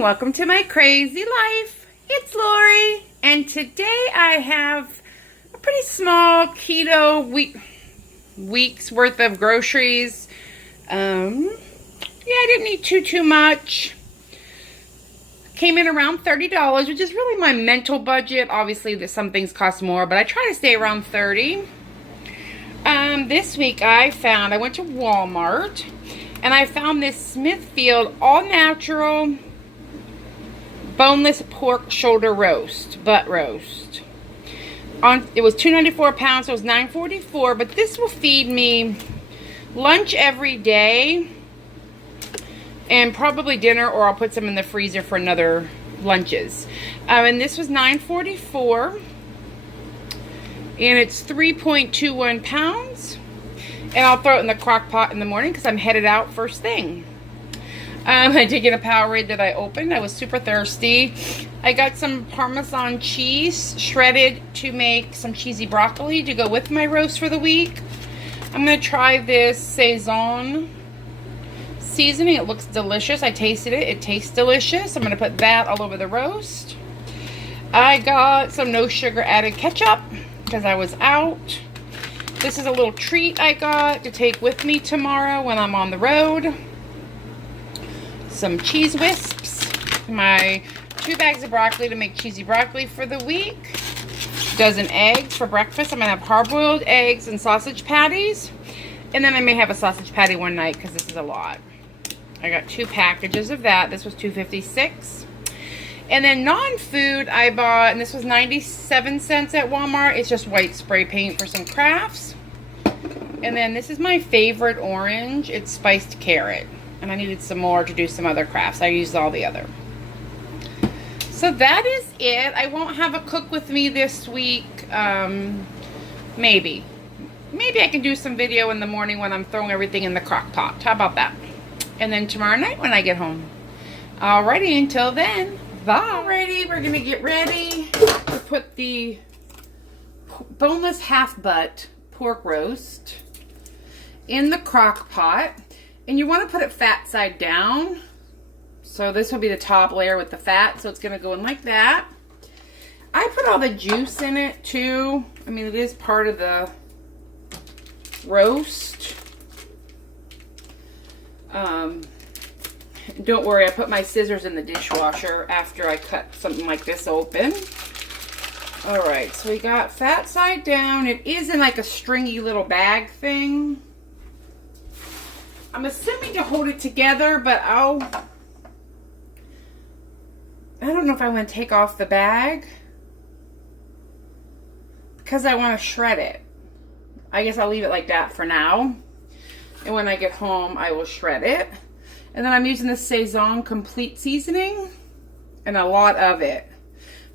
and welcome to my crazy life. It's Lori, and today I have a pretty small keto week's worth of groceries. I didn't need too much. Came in around $30, which is really my mental budget. Obviously, some things cost more, but I try to stay around $30. This week I went to Walmart, and I found this Smithfield all-natural boneless pork shoulder butt roast. It was $2.94 a pound, so it was $9.44, but this will feed me lunch every day and probably dinner, or I'll put some in the freezer for another lunches. And this was $9.44, and it's 3.21 pounds. And I'll throw it in the crock pot in the morning because I'm headed out first thing. I did get a Powerade that I opened. I was super thirsty. I got some Parmesan cheese shredded to make some cheesy broccoli to go with my roast for the week. I'm going to try this Saison seasoning. It looks delicious. I tasted it. It tastes delicious. I'm going to put that all over the roast. I got some no sugar added ketchup because I was out. This is a little treat I got to take with me tomorrow when I'm on the road. Some cheese wisps. My 2 bags of broccoli to make cheesy broccoli for the week. Dozen eggs for breakfast. I'm going to have hard-boiled eggs and sausage patties. And then I may have a sausage patty one night because this is a lot. I got 2 packages of that. This was $2.56. And then non-food I bought, and this was 97 cents at Walmart. It's just white spray paint for some crafts. And then this is my favorite orange. It's spiced carrot. And I needed some more to do some other crafts. I used all the other. So that is it. I won't have a cook with me this week. Maybe. Maybe I can do some video in the morning when I'm throwing everything in the crock pot. How about that? And then tomorrow night when I get home. Alrighty, until then. Bye. Alrighty, we're going to get ready to put the boneless half-butt pork roast in the crock pot. And you want to put it fat side down. So this will be the top layer with the fat. So it's going to go in like that. I put all the juice in it too. I mean, it is part of the roast. Don't worry, I put my scissors in the dishwasher after I cut something like this open. Alright, so we got fat side down. It is in like a stringy little bag thing. I'm assuming to hold it together, but I don't know if I want to take off the bag because I want to shred it. I guess I'll leave it like that for now. And when I get home, I will shred it. And then I'm using the Saison Complete Seasoning, and a lot of it.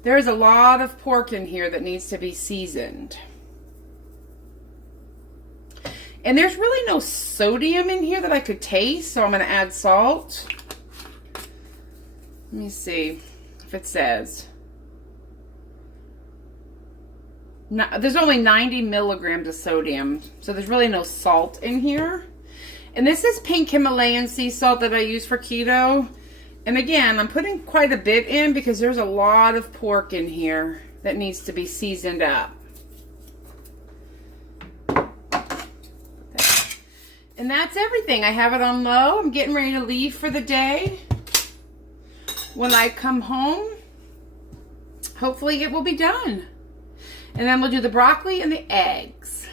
There's a lot of pork in here that needs to be seasoned. And there's really no sodium in here that I could taste, so I'm going to add salt. Let me see if it says. No, there's only 90 milligrams of sodium, so there's really no salt in here. And this is pink Himalayan sea salt that I use for keto. And again, I'm putting quite a bit in because there's a lot of pork in here that needs to be seasoned up. And that's everything. I have it on low. I'm getting ready to leave for the day. When I come home, hopefully it will be done. And then we'll do the broccoli and the eggs.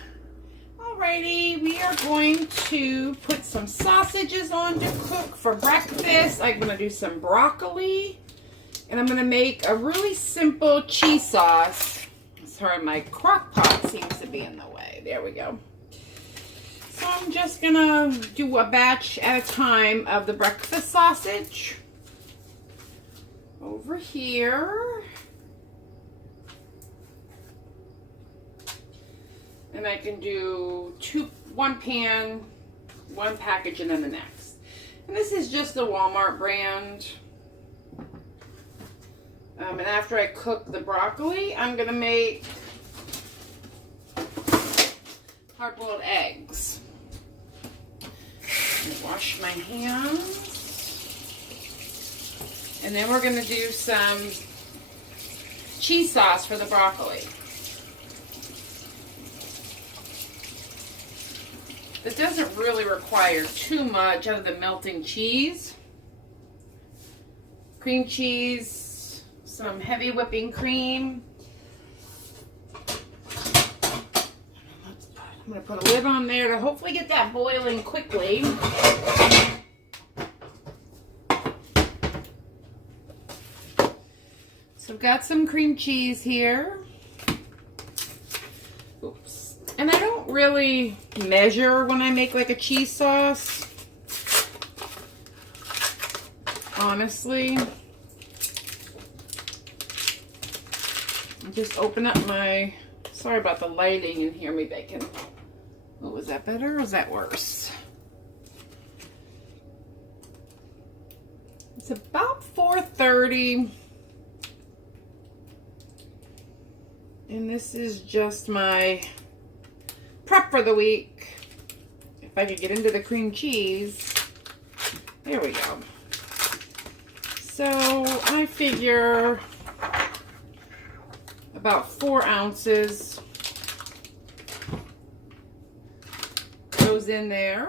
Alrighty, we are going to put some sausages on to cook for breakfast. I'm going to do some broccoli. And I'm going to make a really simple cheese sauce. Sorry, my crock pot seems to be in the way. There we go. So I'm just going to do a batch at a time of the breakfast sausage. Over here. And I can do one pan, one package, and then the next. And this is just the Walmart brand. And after I cook the broccoli, I'm going to make hard-boiled eggs. Wash my hands. And then we're going to do some cheese sauce for the broccoli. It doesn't really require too much out of the melting cheese. Cream cheese, some heavy whipping cream. I'm going to put a lid on there to hopefully get that boiling quickly. So I've got some cream cheese here. Oops. And I don't really measure when I make like a cheese sauce. Honestly. I just open up my, sorry about the lighting in here, maybe I can, oh, was that better or was that worse? It's about 4:30. And this is just my prep for the week. If I could get into the cream cheese. There we go. So I figure about 4 ounces goes in there.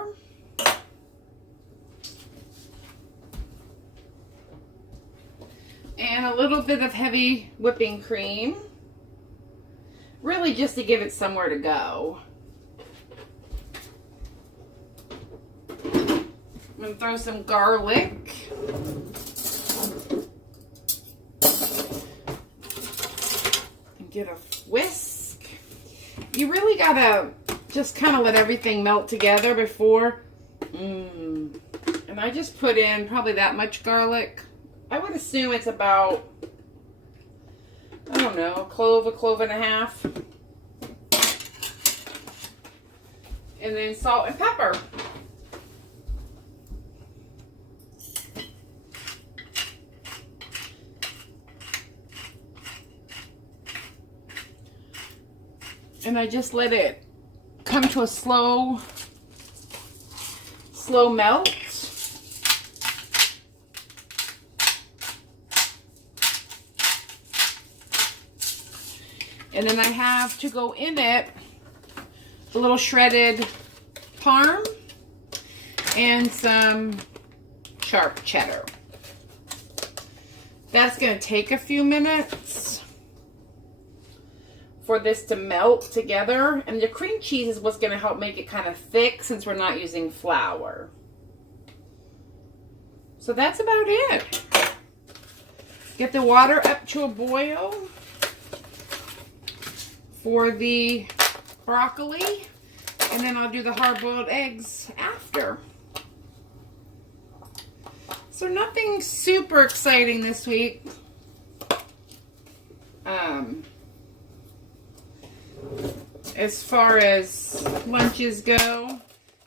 And a little bit of heavy whipping cream. Really just to give it somewhere to go. I'm going to throw some garlic. And get a whisk. You really got to just kind of let everything melt together before. And I just put in probably that much garlic. I would assume it's about, I don't know, a clove and a half. And then salt and pepper. And I just let it come to a slow melt. And then I have to go in it a little shredded parm and some sharp cheddar. That's going to take a few minutes for this to melt together. And the cream cheese is what's going to help make it kind of thick since we're not using flour. So that's about it. Get the water up to a boil for the broccoli, and then I'll do the hard-boiled eggs after. So nothing super exciting this week. As far as lunches go,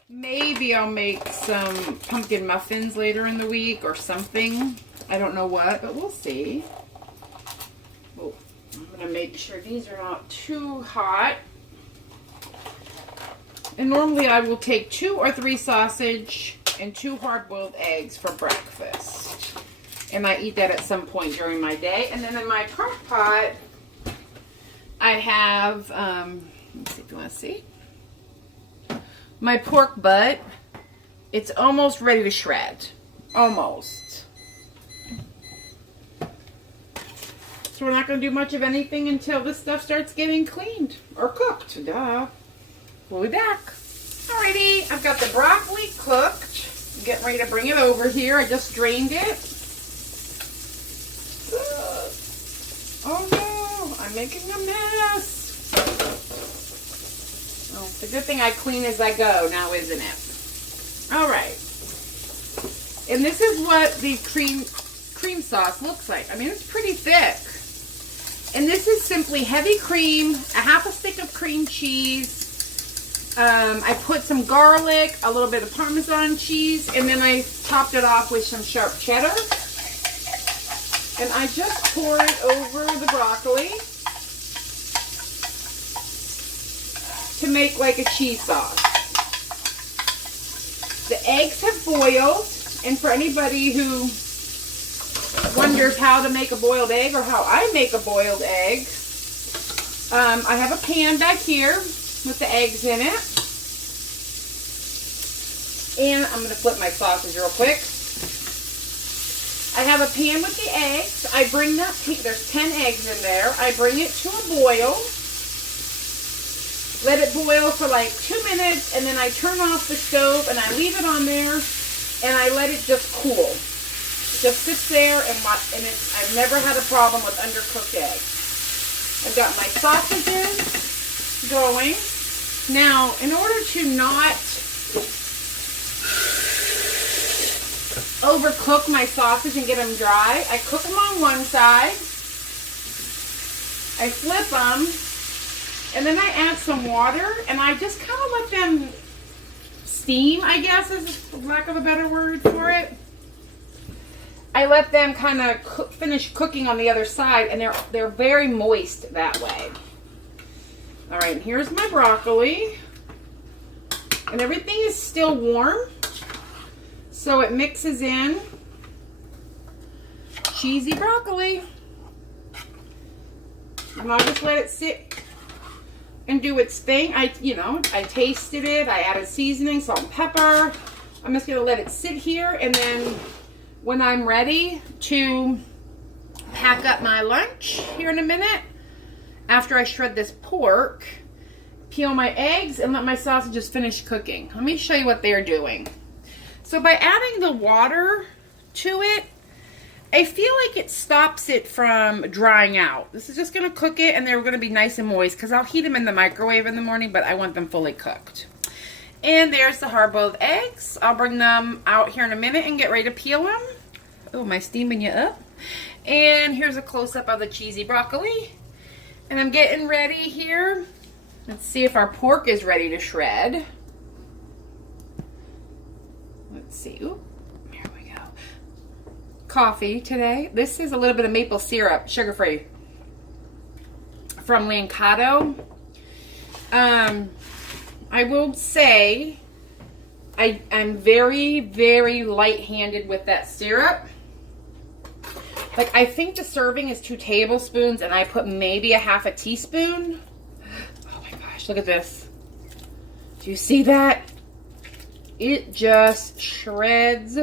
maybe I'll make some pumpkin muffins later in the week or something. I don't know what, but we'll see. Oh, I'm going to make sure these are not too hot. And normally I will take 2 or 3 sausage and 2 hard-boiled eggs for breakfast. And I eat that at some point during my day. And then in my crock pot, I have, let's see if you want to see, my pork butt. It's almost ready to shred. Almost. So we're not going to do much of anything until this stuff starts getting cleaned or cooked. Duh. We'll be back. Alrighty, I've got the broccoli cooked. I'm getting ready to bring it over here. I just drained it. Oh no, I'm making a mess. Oh, it's a good thing I clean as I go now, isn't it? Alright. And this is what the cream sauce looks like. I mean, it's pretty thick. And this is simply heavy cream, a half a stick of cream cheese. I put some garlic, a little bit of Parmesan cheese, and then I topped it off with some sharp cheddar. And I just pour it over the broccoli to make like a cheese sauce. The eggs have boiled, and for anybody who wonders how to make a boiled egg or how I make a boiled egg, I have a pan back here with the eggs in it. And I'm going to flip my sausage real quick. I have a pan with the eggs. I bring that, there's 10 eggs in there. I bring it to a boil. Let it boil for like 2 minutes, and then I turn off the stove and I leave it on there and I let it just cool. It just sits there and I've never had a problem with undercooked eggs. I've got my sausages going. Now, in order to not overcook my sausage and get them dry, I cook them on one side. I flip them, and then I add some water, and I just kind of let them steam, I guess is for lack of a better word for it. I let them kind of finish cooking on the other side, and they're very moist that way. All right, here's my broccoli, and everything is still warm, so it mixes in. Cheesy broccoli, and I'll just let it sit and do its thing. I tasted it. I added seasoning, salt and pepper. I'm just gonna let it sit here, and then when I'm ready to pack up my lunch here in a minute, after I shred this pork, peel my eggs, and let my sausages finish cooking. Let me show you what they're doing. So by adding the water to it, I feel like it stops it from drying out. This is just going to cook it, and they're going to be nice and moist because I'll heat them in the microwave in the morning, but I want them fully cooked. And there's the hard-boiled eggs. I'll bring them out here in a minute and get ready to peel them. Oh, am I steaming you up? And here's a close-up of the cheesy broccoli. And I'm getting ready here. Let's see if our pork is ready to shred. Let's see. Ooh, here we go. Coffee today. This is a little bit of maple syrup, sugar-free, from KETO. I will say I'm very, very light-handed with that syrup. Like, I think the serving is 2 tablespoons, and I put maybe a half a teaspoon. Oh my gosh, look at this. Do you see that? It just shreds.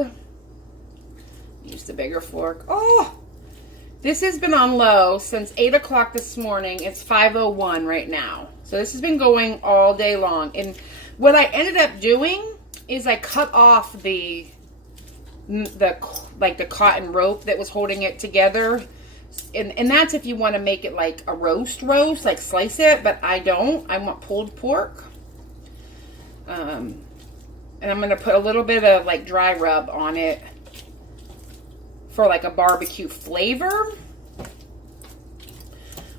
Use the bigger fork. Oh, this has been on low since 8 o'clock this morning. It's 5:01 right now. So this has been going all day long. And what I ended up doing is I cut off the cotton rope that was holding it together. And that's if you want to make it like a roast, like slice it, but I don't. I want pulled pork. And I'm going to put a little bit of like dry rub on it for like a barbecue flavor.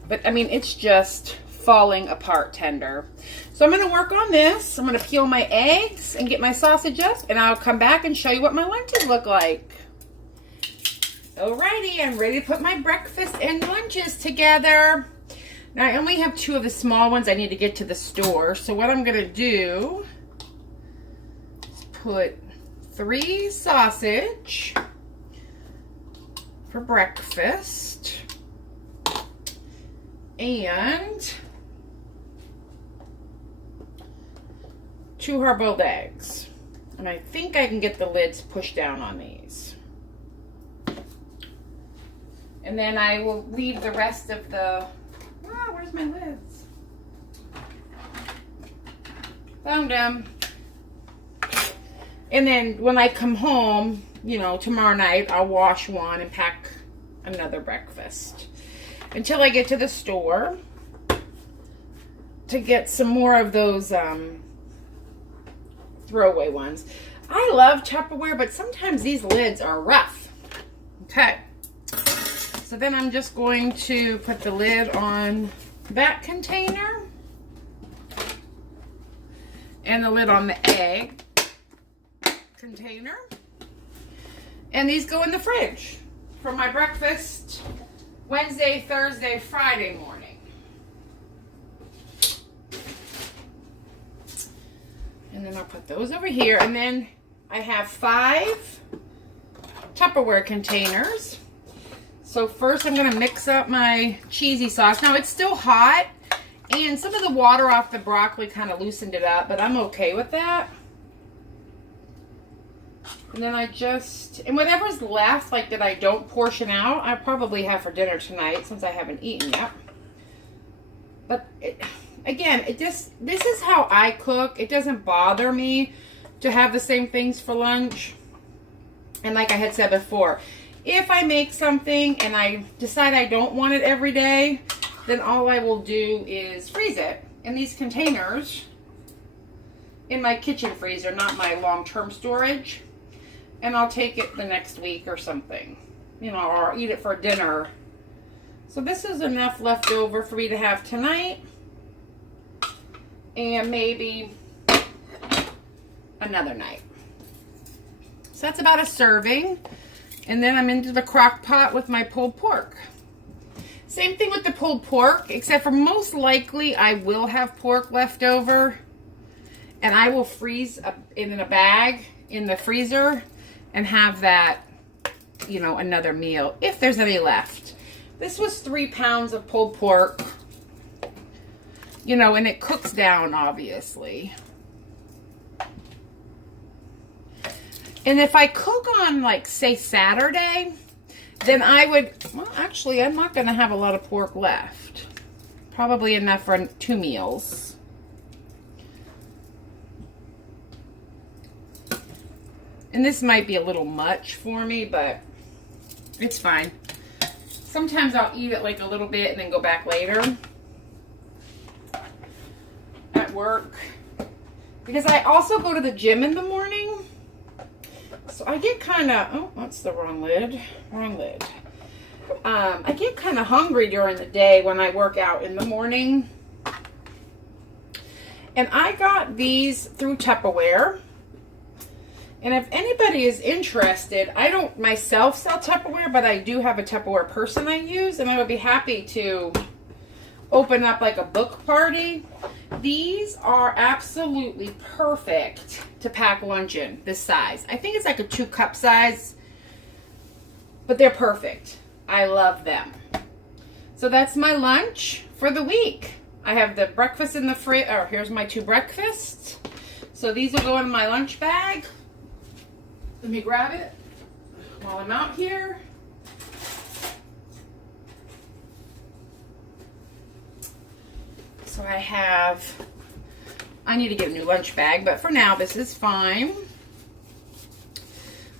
But I mean, it's just falling apart tender. So I'm going to work on this. I'm going to peel my eggs and get my sausage up, and I'll come back and show you what my lunches look like. Alrighty, I'm ready to put my breakfast and lunches together. Now I only have 2 of the small ones. I need to get to the store. So what I'm going to do is put 3 sausage for breakfast and 2 hard-boiled eggs. And I think I can get the lids pushed down on these. And then I will leave the rest of the... Oh, where's my lids? Found them. And then when I come home, you know, tomorrow night, I'll wash one and pack another breakfast. Until I get to the store to get some more of those throwaway ones. I love Tupperware, but sometimes these lids are rough. Okay. So then I'm just going to put the lid on that container and the lid on the egg container. And these go in the fridge for my breakfast Wednesday, Thursday, Friday morning. And then I'll put those over here. And then I have 5 Tupperware containers. So first I'm going to mix up my cheesy sauce. Now it's still hot, and some of the water off the broccoli kind of loosened it up, but I'm okay with that. And then and whatever's left, like that I don't portion out, I probably have for dinner tonight since I haven't eaten yet. But this is how I cook. It doesn't bother me to have the same things for lunch. And like I had said before, if I make something and I decide I don't want it every day, then all I will do is freeze it in these containers in my kitchen freezer, not my long-term storage. And I'll take it the next week or something, you know, or eat it for dinner. So this is enough left over for me to have tonight. And maybe another night. So that's about a serving. And then I'm into the crock pot with my pulled pork. Same thing with the pulled pork, except for most likely I will have pork left over. And I will freeze it in a bag in the freezer and have that, you know, another meal if there's any left. This was 3 pounds of pulled pork. You know, and it cooks down, obviously. And if I cook on, like, say, Saturday, then I would, well, actually, I'm not going to have a lot of pork left. Probably enough for 2 meals. And this might be a little much for me, but it's fine. Sometimes I'll eat it like a little bit and then go back later at work. Because I also go to the gym in the morning. So I get kind of, oh, that's the wrong lid. Wrong lid. I get kind of hungry during the day when I work out in the morning. And I got these through Tupperware. And if anybody is interested, I don't myself sell Tupperware, but I do have a Tupperware person I use, and I would be happy to open up like a book party. These are absolutely perfect to pack lunch in, this size. I think it's like a 2-cup size, but they're perfect. I love them. So that's my lunch for the week. I have the breakfast in the fridge. Oh, here's my 2 breakfasts. So these will go in my lunch bag. Let me grab it while I'm out here. So I need to get a new lunch bag, but for now this is fine.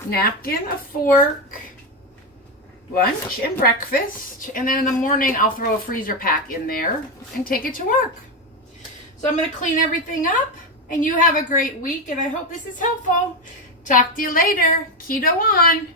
Napkin, a fork, lunch and breakfast, and then in the morning I'll throw a freezer pack in there and take it to work. So I'm going to clean everything up, and you have a great week, and I hope this is helpful. Talk to you later. Keto on.